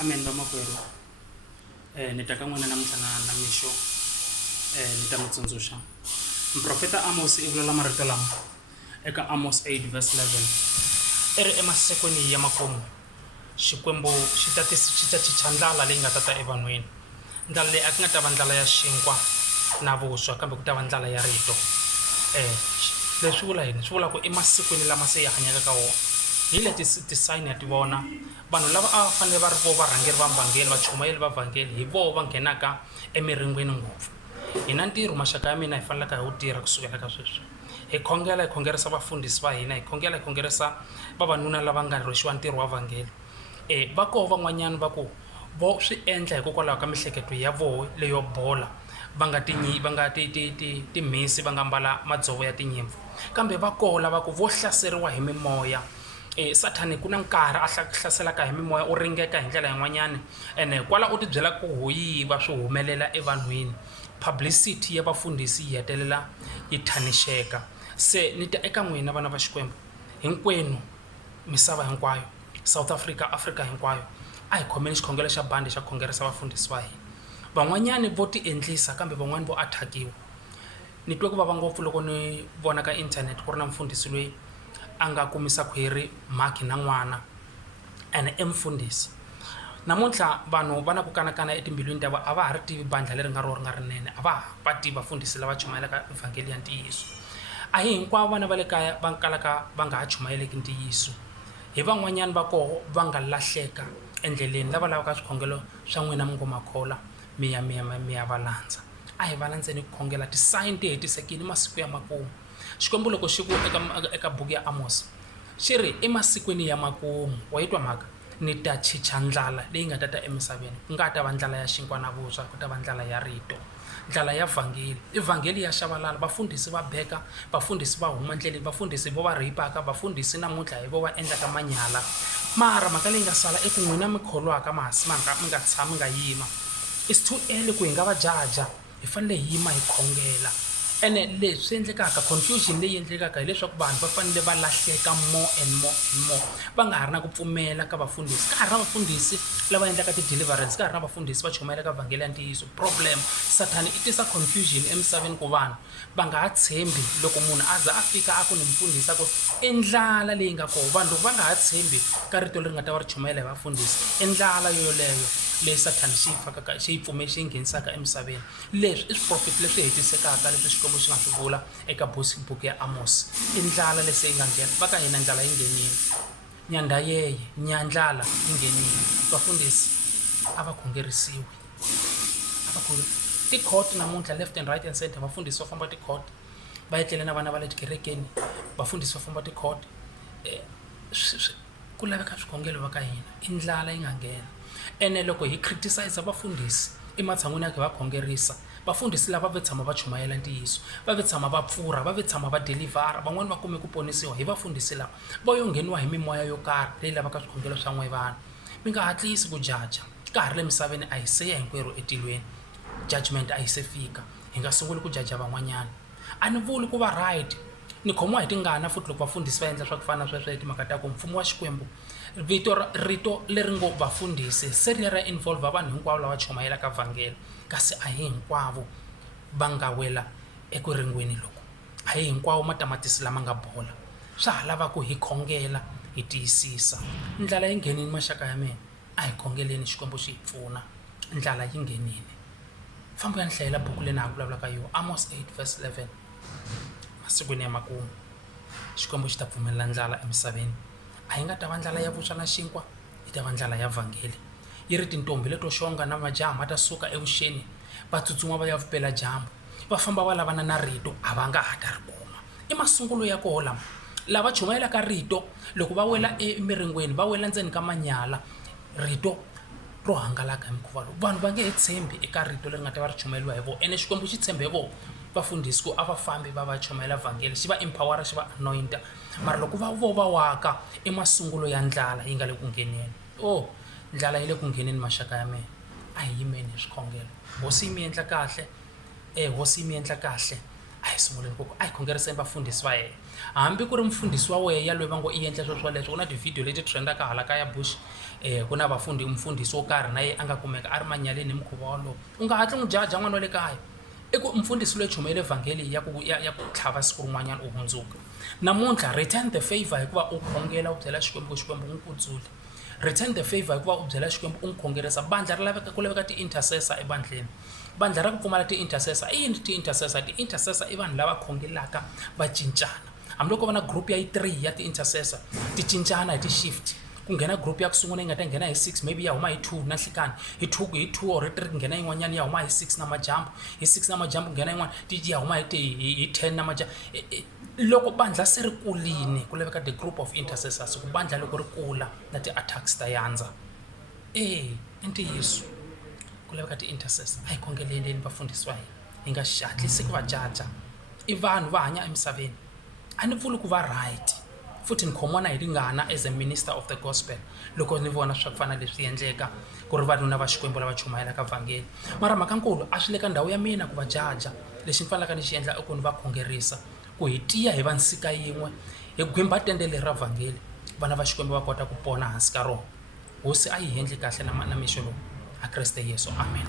Amen vamakwerhu. Ni ta ka n'wina namuntlha na mixo ni ta mi tsundzuxa. Muprofeta Amos i vulela marito lama eka Amos 8 verse 11. I ri emasikwini ya makumu Xikwembu xi ta chicha ndlala leyi nga ta ta evanhwini. Ndlala leyi a ku nga ta va ndlala ya xinkwa na vuswa, kambe ku ta va ndlala ya rito. Leswi vula yini? Swi vula ku emasikwini lama se hi hanyaka ka wona hi leti tisayini ya ti vona vanhu lava a va fanele va ri vo varhangeri va vhangeli, vachumayeli va vhangeli, hi vo va nghenaka emiringweni ngopfu. Hi na ntirho maxaka ya mina hi fanelaka hi wu tirha kusukela ka sweswi. Hi khongela hi khongerisa vafundhisi va hina, hi khongela hi khongerisa vavanuna lava nga rhwexiwa ntirho wa vhangeli. Va koho van'wanyana va ku vo swi endla hikokwalaho ka mihleketo ya voho leyo bola, va nga timhisi, va nga mbala madzovo ya tinyimpfu. Kambe va koho lava ku vo hlaseriwa hi mimoya. Sathani ku na nkarhi a hlaselaka hi mimoya, u ringeka hi ndlela yin'wanyana, ene kwala u tibyela ku hoyiva swi humelela evanhwini. Publicity ya vafundhisi yi hetelela yi thanixeka. Se ni ta eka n'wina vana va Xikwembu hinkwenu, misava hinkwayo, South Africa, Africa hinkwayo, a hi khomeni xikhongelo xa bandi xa khongerisa vafundhisi va hina. Van'wanyani vo ti endlisa kambe van'wani vo athakiwa. Ni twe ku vava ngopfu loko ni vona ka inthanete ku ri na mfundhisi loyi a nga kumisa khwiri mhakhi na n'wana ene emfundhisi. Namuntlha vanhu va na ku kanakana etimbilwini ta vona, a va ha ri tivi bandla leri nga ro ri nga rinene, a va ha va tivi vafundhisi lava chumayelaka ivhangeli ya ntiyiso. A hi hinkwavo vana va le kaya va kalaka va nga ha chumayeleki ntiyiso. Hi van'wanyani va koho va nga lahleka endleleni, lava lavaka swikhongelo swa n'wina mi ngo makhola mi ya va landza. A hi va landzeni ku khongela, tisayini ti hetisekile masiku ya makumu. Xikwembu loko xi ku eka buku ya Amos xi ri emasikwini ya makumu, wa yi twa mhaka, ni ta chicha ndlala leyi nga ta ta emisaveni. Ku nga ta va ndlala ya xinkwa na vuswa, ku ta va ndlala ya rito, ndlala ya vhangeli. Ivhangeli ya xavalala, vafundhisi va beka, vafundhisi va huma ndleleni, vafundhisi vo va rhipaka, vafundhisi namuntlha hi vo va endlaka manyala. Mara mhaka leyi nga sala eku n'wina mi kholwaka mahasi mi nga tshami nga yima. It's too early ku hi nga va jaja, hi fanele hi yima hi khongela. Ene leswi endlekaka, confusion leyi endlekaka hileswaku vanhu va fanele va lahleka more and more and more, va nga ha ri na ku pfumela ka vafundhisi. Ka ha ri na vafundhisi lava endlaka ti-deliverance, ka ha ri na vafundhisi va chumayelaka vhangeli ya ntiyiso. Problem, Sathani i tisa confusion emisaveni ku vanhu va nga ha tshembi loko munhu a za a fika a ku ni mfundhisi a ku i ndlala leyi nga koho. Vanhu loko va nga ha tshembi ka rito leri nga ta va ri chumayela hi vafundhisi, i ndlala yoyoleyo leyi Sathani xi yi nghenisaka emisaveni. Leswi i swiprofeti leswi hetisekaka leswi Xikwembu xi nga swi vula eka buku ya Amos. I ndlala lese yi nga nghena, va ka hina ndlala yi nghenile, nyandha yeye nyandlala yi nghenile. Vafundhisi a va khongerisiwi, ti-court namuntlha left and right and center, vafundhisi va famba ti-court, va etlele na vana va le tikerekeni, vafundhisi va famba ti-court. Ku laveka swikhongelo va ka hina, i ndlala yi nga nghena. Ene loko hi criticize vafundhisi ematshan'wini ya ku va khongerisa, vafundhisi lava va tshama va chumayela ntiyiso, va ve tshama va pfurha, va ve tshama va delivhara, van'wani va kume ku ponisiwa hi vafundhisi lava. Va yo ngheniwa hi mimoya yo karhi leyi lavaka swikhongelo swa n'we vanhu. Mi nga hatlisi ku jaja, ka ha ri le misaveni a hi se ya hinkwerhu etilweni, judgment a yi se fika, hi nga sunguli ku jaja van'wanyana. A ni vuli ku va right, ni khomiwa hi tingana futhi loko vafundhisi va endla swa ku fana na sweswo hi timhaka ta ku mfumo wa Xikwembu, rito leri ngo vafundhisi se ri ya ra involve vanhu hinkwavo lava chumayelaka vhangeli, kasi a hi hinkwavo va nga wela eku ringweni loko, a hi hinkwavo matamatisi lama nga bola. Swa ha lava ku hi khongela hi tiyisisa. Ndlala yi nghenini maxaka ya mina, a hi khongeleni Xikwembu xi hi pfuna. Ndlala yi nghenini. Famba ya ni hlayela buku leyi na ha vulavulaka yona, Amos 8 verse 11. Masikwini ya makumu Xikwembu xi ta pfumelela ndlala emisaveni. A yi nga ta va ndlala ya vuswa na xinkwa, yi ta va ndlala ya vhangeli. Yi ri tintombi leto xonga na majaha ma ta suka evuxeni, va tsutsuma va ya vupela dyambu, va famba va lavana na rito, a va nga ha ta ri kuma. I masungulo ya koho lama. Lava chumayelaka rito loko va wela emiringweni, va wela ndzeni ka manyala, rito ro hangalaka hi mukhuva lowu. Vanhu va nge he tshembi eka rito leri nga ta va ri chumayeliwa hi vona, ene Xikwembu xi tshembe vona vafundhisi ku a va fambi va va chumayela vhangeli, xi va empowera, xi va anointa. Mara loko va waka emasungulo ya ndlala yi nga le ku ngheneni, ndlala yi le ku ngheneni maxaka ya mina. A hi yimeni hi swikhongelo. Hosi yi mi endla kahle, hosi yi mi endla kahle. a hi sunguleni koko a hi khongeriseni vafundhisi va yena hambi ku ri mfundhisi wa wehe loyi va ngo i endla swilo swaleswo ku na tivhidiyo leti trendaka hala kaya bush ku na mfundhisi wo karhi na ye a nga kumeka a ri manyaleni hi mukhuva wolowo u nga hatli n'wi jaja n'wana wa le kaya i ku mfundhisi loyi chumele evhangeli ya ku tlhava siku rin'wanyana u hundzuka namuntlha return the favor hikuva u khongela u byela xikwembu xikwembu n'wi kudzule return the favor hikuva u byela xikwembu u n'wi khongerisa bandla ku laveka ti-intercessor ebandleni bandla ra ku pfumala ti-intercessor i yini ti-intercessor ti-intercessor i vanhu lava khongelaka va cincana hambiloko va na group ya 3 ya ti-intercessor ti cincana hi ti-shift ku nghena group ya ku sungula yi nga ta nghena hi 6 maybe ya huma hi 2 na nhlekani hi 2 or 3 ku nghena yin'wanyana ya huma hi 6 na majambu hi 6 na majambu ku nghena yin'wana ya huma hi 10 na majambu loko bandla se ri kulini ku laveka the group of intercessors ku bandla loko ri kula na ti-attacks ta yandza i ntiyiso ku laveka ti-intercessor a hi khongeleleni vafundhisi va hina hi nga hatlisi ku va jaja i vanhu va hanya emisaveni a ni pfuli ku va right futhi ni khomona hi ringana as a minister of the gospel loko ni vona swa ku fana leswi endleka ku ri vanhu na va xikwembu lava chumayela ka vhangeli mara mhakankulu a swi le ka ndhawu ya mina ku va jaja lexi ni fanelaka ni xi endla i ku ni va khongerisa ku hi tiya hi va nsika yin'we hi gwimba tende leri ra vhangeli vana va xikwembu va kota ku pona hansi ka rona hosi a yi endli kahle na mixo lowu a Kreste Yesu amen.